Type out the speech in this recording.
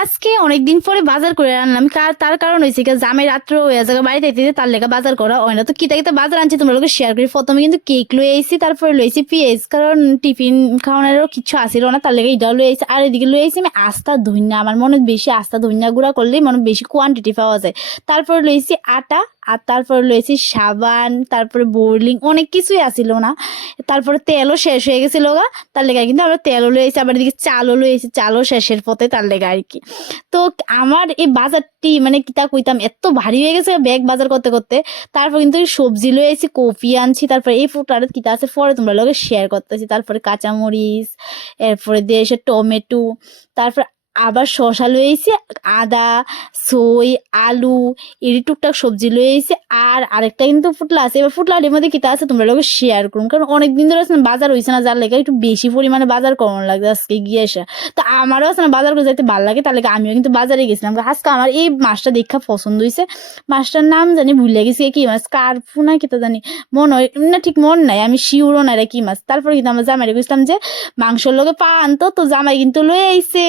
আজকে অনেকদিন পরে বাজার করে আনলাম তার কারণ হয়েছে কি জামাই রাত্র হয়ে যাবে বাড়িতে আইতে তার লেগে বাজার করা হয় না। তো কিতা কিতা বাজার আনছি তোমরা লোকে শেয়ার করি। প্রথমে কিন্তু কেক লয়ে আইছি, তারপরে লইছি পেঁয়াজ, কারণ টিফিন খাওয়ানোরও কিছু আসিল না, তার লেগে এটাও লয়ে আইছি। আর এদিকে লয়ে আইছি আমি আস্তা ধইনা, আমার মনে হয় বেশি আস্তা ধইনা গুঁড়া করলেই মনে হয় বেশি কোয়ান্টিটি পাওয়া যায়। তারপরে লইছি আটা, আর তারপরে লইছি সাবান, তারপরে বোরলিং, অনেক কিছুই আসিল না। তারপরে তেলও শেষ হয়ে গেছিল গা, তার লেগে কিন্তু আমরা তেলও লইছি, আবার এদিকে চালও লইছি, চালও শেষের পথে, তার লেগে আর কি। তো আমার এই বাজারটি মানে কিতা কইতাম এত ভারী হয়ে গেছে ব্যাগ বাজার করতে করতে। তারপর কিন্তু এই সবজি লয়ে এসেছি, কপি আনছি, তারপরে এই ফুটার কিতা আছে পরে তোমরা লগে শেয়ার করতেছি। তারপরে কাঁচামরিচ, এরপরে দিয়ে এসে টমেটো, তারপর আবার শসা লয়ে এসেছি, আদা, সই, আলু, এর টুকটাক সবজি লয়ে এসেছি। আর আরেকটা কিন্তু ফুটলা আছে, এবার ফুটলাটির মধ্যে কিতা আছে তোমরা লগে শেয়ার করুন, কারণ অনেকদিন ধরে আছে না বাজার হয়েছে না, যার লেগে একটু বেশি পরিমাণে বাজার করানো লাগছে আজকে গিয়ে এসে। তো আমারও আছে না বাজার করে যাইতে ভালো লাগে, তাহলে আমিও কিন্তু বাজারে গেছিলাম। আজকে আমার এই মাছটা দেখা পছন্দ হয়েছে। মাছটার নাম জানি ভুলে গেছি, কি মাছ, কার্পু না কি তা জানি, মনে হয় না, ঠিক মন নাই, আমি শিওরও না এটা কি মাছ। তারপরে কিন্তু আমার জামাই গেছিলাম যে মাংসর লগে পা আনতো, তো জামাই কিন্তু লয়ে আইছে।